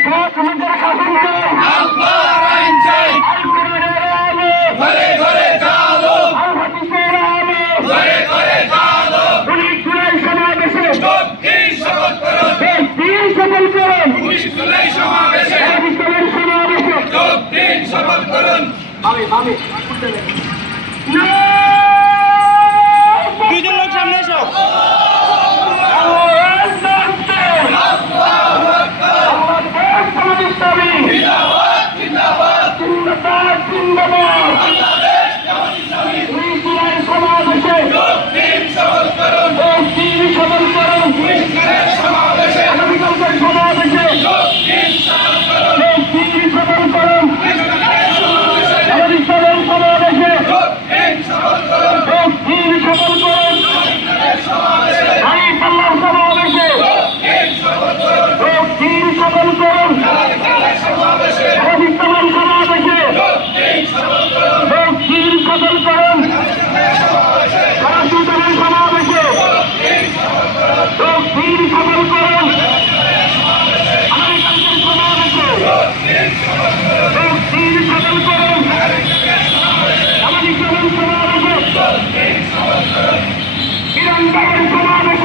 ঘরে ঘরে শাসন চাই আল্লাহর আইন চাই আমি আমি ইরান তাদের সমাবেশ